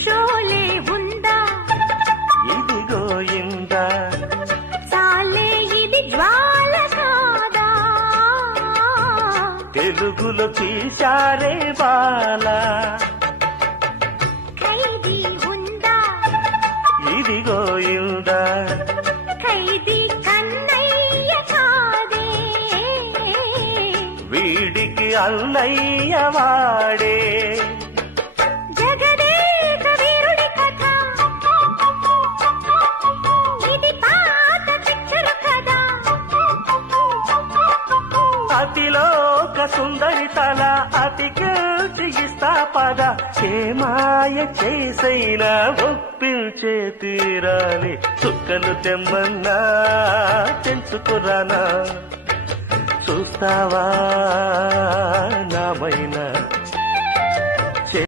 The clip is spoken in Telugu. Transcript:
షోలే ఉందా ఇదిగో ఇందా చాలే ఇది జ్వాల కాదా తెలుగులో తీశారే బాలా ఖైదీ ఉందా ఇదిగో ఇందా ఖైదీ కన్నయ్య కాదే వీడికి అన్నయ్య వాడే జగదేక వీరుడి కథ ఇది పాత పిక్చర్ కదా అతిలోక సుందరి తల అతికిల్చి ఇస్తా పద మాయ చేసైనా ఒప్పించే తీరాలి చుక్కలు తెమ్మన్నా తెంచుకురానా చూస్తావా నామైనా